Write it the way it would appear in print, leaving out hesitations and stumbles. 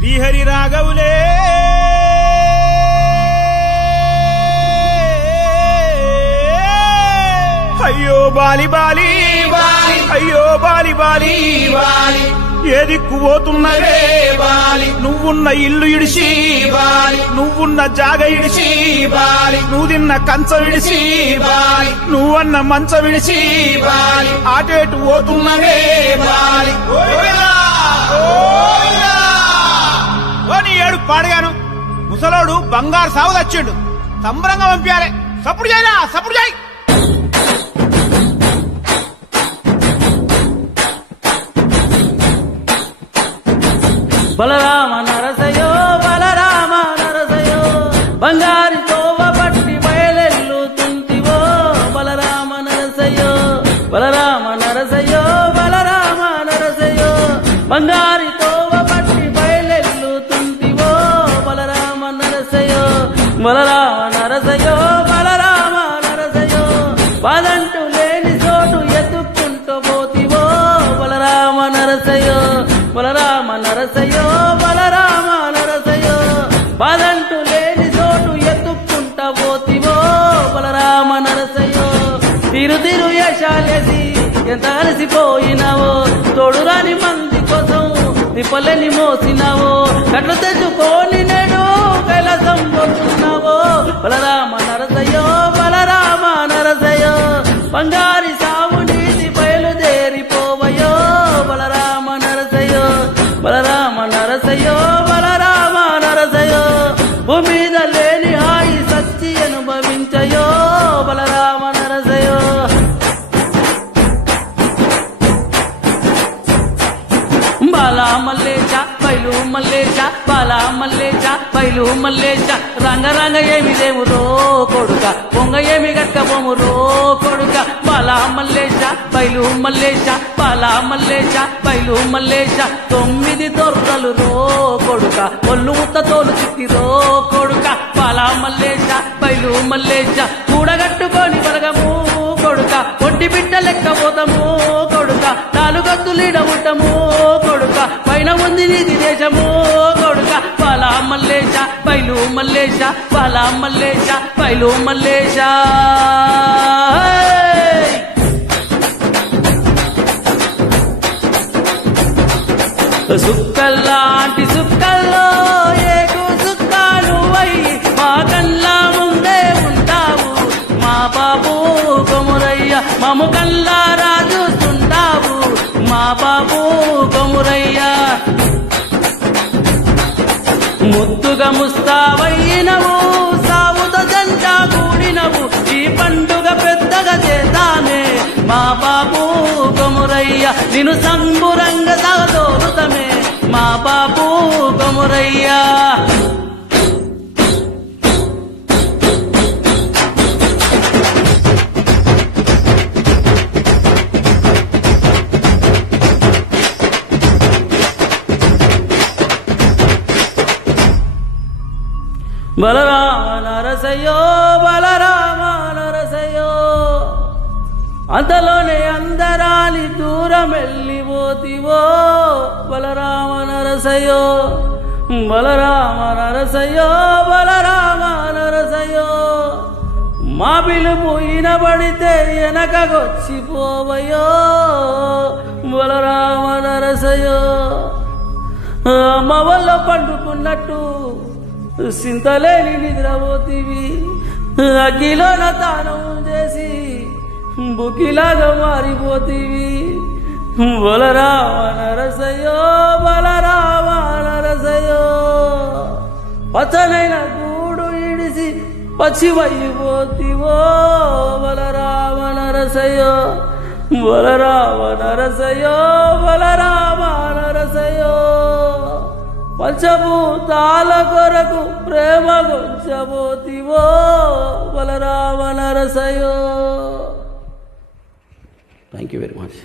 శ్రీహరి రాఘవులే అయ్యో Bali Bali అయ్యో Bali Bali ఏ దిక్కు పోతున్నవే బాలి నువ్వున్న ఇల్లు ఇడిసి బాలి నువ్వున్న జాగ ఇడిసి బాలి నువ్వు తిన్న కంచం ఇడిసి బాలి నువ్వన్న మంచం ఇడిసి బాలి ఆటేటు పోతున్నవే బాలి ఏడు పాడగాను ముసలోడు బంగారు సాగు తెచ్చిండు సంబరంగా పంపారే సప్పుడు చేయరా సప్పుడు చేయి బలరామ నరసయో బలరామ నరసయో బంగారి తోవ పట్టి బయలెల్లుతుంటివో బలరామ నరసయో బలరామ నరసయో బలరామ నరసయో బంగారి తోవ పట్టి బయలెల్లుతుంటివో బలరామ నరసయో బలరామ నరసయో బలరామ నరసయో బాదంటూ లేని చోటు ఎత్తుకుంటూ పోతివో బలరామ నరసయో బలరామ నరసయో బలరామ నరసయో బాదంటూ లేని చోటు ఎత్తుకుంటా పోతివో బలరామ నరసయో తిరు తిరు యశాలేసి ఎంత అలసిపోయినావో తోడురాని మంది కోసం నిపలని మోసినావో కట్లు తెచ్చుకోని నేడు కైలాసం పోతున్నావో బలరామ నరసయో బలరామ నరసయో బంగారి సావు నీతి బయలుదేరిపోవయో బలరామ నరసయో బలరామ నరసయో బలరామ నరసయో భూమిద లేని హాయి సచ్చి అనుభవించయో బలరామ నరసయో బాలా మల్లేశ బయలు మల్లేశ బాలా మల్లేశ బయలు మల్లేశ రంగ రంగ ఏమి దేవురో కొడుక పొంగ ఏమి గట్టబొమురో కొడుక బాలా మల్లేశ బయలు మల్లేశ బాలా మల్లేశ బయలు మల్లేశ 9 తొర్రలు రో కొడుక ఒళ్ళు ముత్త తోలు చిక్కిరో కొడుక బాలా మల్లేశ బయలు మల్లేశ కూడగట్టుకొని బలగము కొడుక ఒంటి బిడ్డ లెక్క పోతాము కొడుక నాలుగొద్దులీడ ఉంటాము కొడుక పైన ఉంది నీది దేశము కొడుక బాలా మల్లేశ బయలు మల్లేశ బాలా మల్లేశ బయలు మల్లేశ సుక్కల్లాంటి సుక్కల్లో ఏకు సుక్కాలు వై మా కల్లా ముందే ఉంటావు మా బాబు కొమురయ్య మము కల్లా రాజుతుంటావు మా బాబు కొమురయ్య ముద్దుగా ముస్తావయ్యినవు సావుతో జంటా కూడినవు ఈ పండుగ పెద్దగా చేద్దామే మా బాబు కొమురయ్య నిన్ను సంబురంగా సాగదోరుతమే మా బాబు కొమురయ్య బలరామ నరసయో బలరామ నరసయో అంతలోనే అందరాని దూరం వెళ్ళిపోతివో బలరామ నరసయో బలరామ నరసయో బలరామ నరసయో మా పిలుపు ఈనబడితే వెనకగొచ్చిపోవయో బలరామ నరసయో అమ్మ వల్ల పండుకున్నట్టు సింతలేని నిద్రపోతివి అగ్గిలోన తానం చేసి బుకిలాగా మారిపోతివి బలరామ నరసయో బలరామ నరసయో పచ్చనైన గూడు ఇడిసి పచ్చివైపోతివో బలరామ నరసయో బలరామ నరసయో బలరామ నరసయో పంచభూతాల కొరకు ప్రేమ గుంచబోతివో బలరామ నరసయో. Thank you very much.